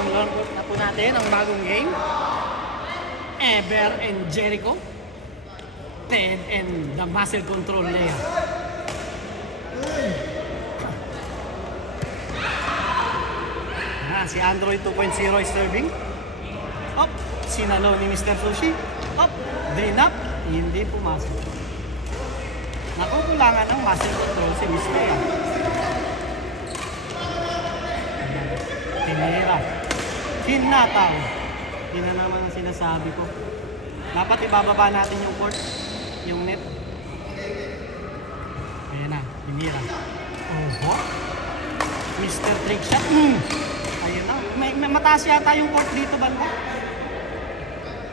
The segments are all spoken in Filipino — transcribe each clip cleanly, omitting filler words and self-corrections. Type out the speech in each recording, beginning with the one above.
Simulan na po natin ang bagong game. Ever and Jericho. Ted and the Muscle Control Leia. Si Android 2.0 is serving. Up, sinalaw ni Mr. Sushi. Up, drain up, hindi pumasok. Nakukulangan ng muscle control si Miss Leia. Tinira. Hinataw. Yun na naman ang sinasabi ko. Dapat ibababa natin yung court, yung net. Ayan na, tinira. Oho. Mr. Trick Shot. Ayun na. May mataas yata yung court dito, banda.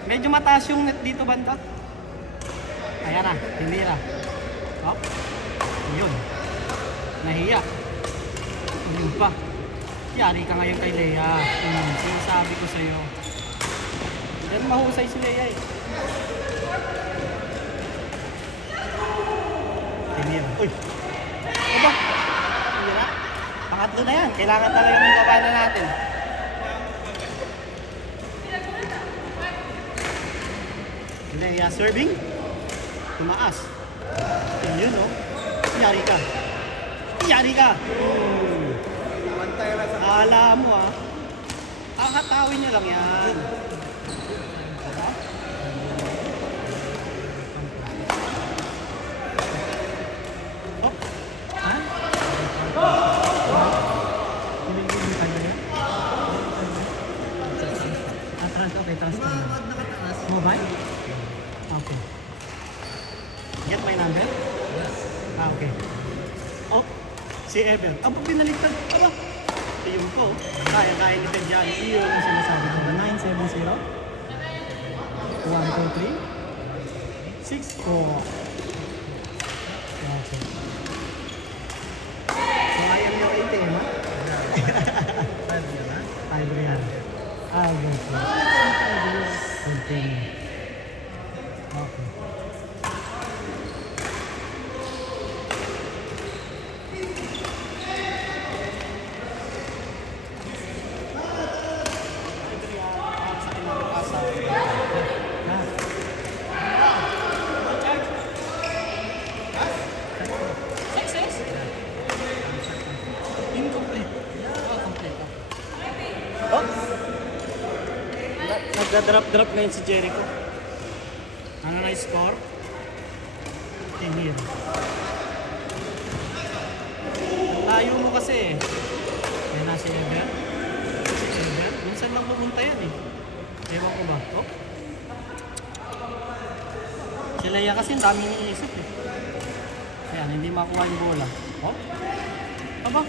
Medyo mataas yung net dito, banda. Ayan na, tinira. Oh. Yun. Nahiya. Yun pa. Yari ka ngayon kay Leia. Sinasabi ko sa'yo. Diyan mahusay si Leia eh. Tinira. Uy! Aba! Tinira. Pangatlo na yan. Kailangan talaga may baba na natin. Leia serving. Tumaas. Yun o. Yari ka. Yari ka! Akala mo ah. Akatawin nyo lang yan. Oh. Ha? Atras, okay, taas ka. Mobile? Okay. Get my number? Yes. Okay. Oh, si Ever. Aba, pinaliktad. Aba. Yung po, kaya kita dyan. Yung sinasabi ko, 970 123 64. Okay. So, ayaw nyo 80, ha? 5 yan. Ah, good. Continue. Okay. Nagda-drop ngayon si Jericho. Ano na yung score? 10 here. Layo mo kasi eh. Yan na si Ever. Si Ever. Minsan lang pumunta yan eh. Ewan ko ba? Oh. Si Leia kasi ang dami iniisip eh. Ayan, hindi makuha yung bola. Oh. Aba.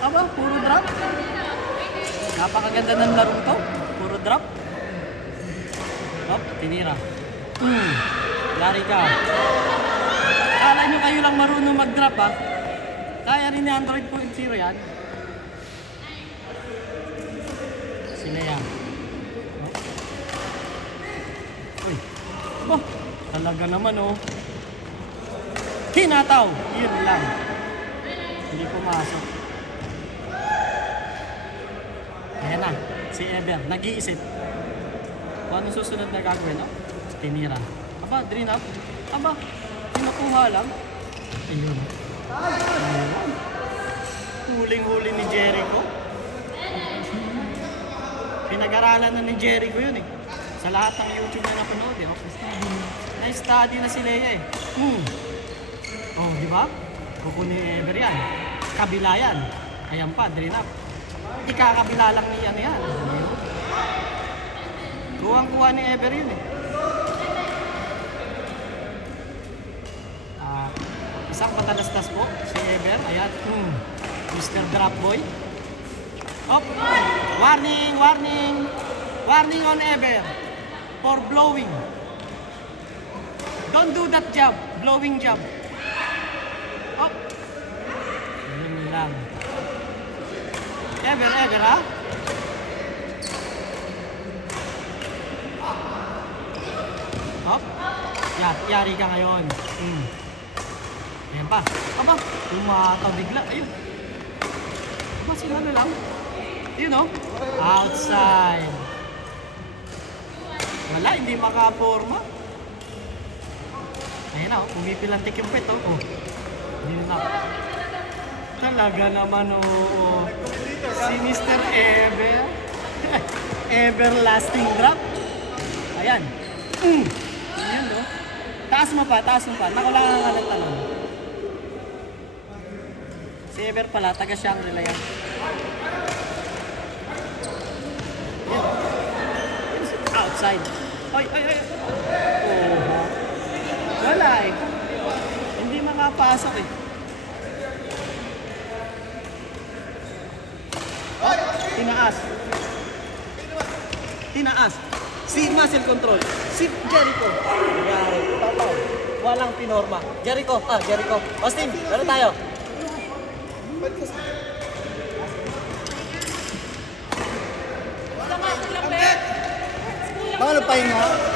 Aba, puro drop. Napakaganda ng larong to. Puro drop. Hop, tinira. Lari ka. Kala nyo kayo lang marunong mag-drop ha. Kaya rin ni Android 2.0 yan. Si Leia. Uy. Oh, talaga naman oh. Hinataw. Yun lang. Hindi pumasok. Ayan na, si Ever, nag-iisip. Kung anong susunod na gagawin, no? Tinira. Aba, drain up. Aba, pinukuha lang. Ayun. Ayun. Huling-huli ni Jericho. Pinag-aralan na ni Jericho yun eh. Sa lahat ng YouTube na napanood eh. Na-study na si Leia eh. Oh, di ba? Kukunin ni Ever yan. Kabila yan. Ayan pa, drain up. Ikakabila lang ni ano yan. Kuwang-kuha ni Ever yun eh. Isang patalastas po si Ever. Ayan. Mr. Drop Boy. Hop. Warning, warning. Warning on Ever. For blowing. Don't do that job. Blowing job. Hop. Yun lang. Ever, ha? Hop. Yari ka ngayon. Ayan pa. Aba, tumataw bigla. Ayun. Aba, sila na lang. Yun o. Outside. Wala, hindi makaporma. Ayun na, pumipilantik yung pet, oh. Hindi na. Talaga naman, oh. Si Mr. Ever. Everlasting drop. Ayan. Ayan, oh. Taas mo pa, taas mo pa. Nakulangan ka ng talon. Si Ever pala, taga Shangri-La yan. Ayan. Outside. Ay, ay, ay. Oh. Wala eh. Hindi makapasok eh. Tinaas. Tinaas. Si muscle control. Si Jericho. Yari. Papaw. Walang pinorma. Jericho. Jericho. Austin, laro tayo. Paano pahinga?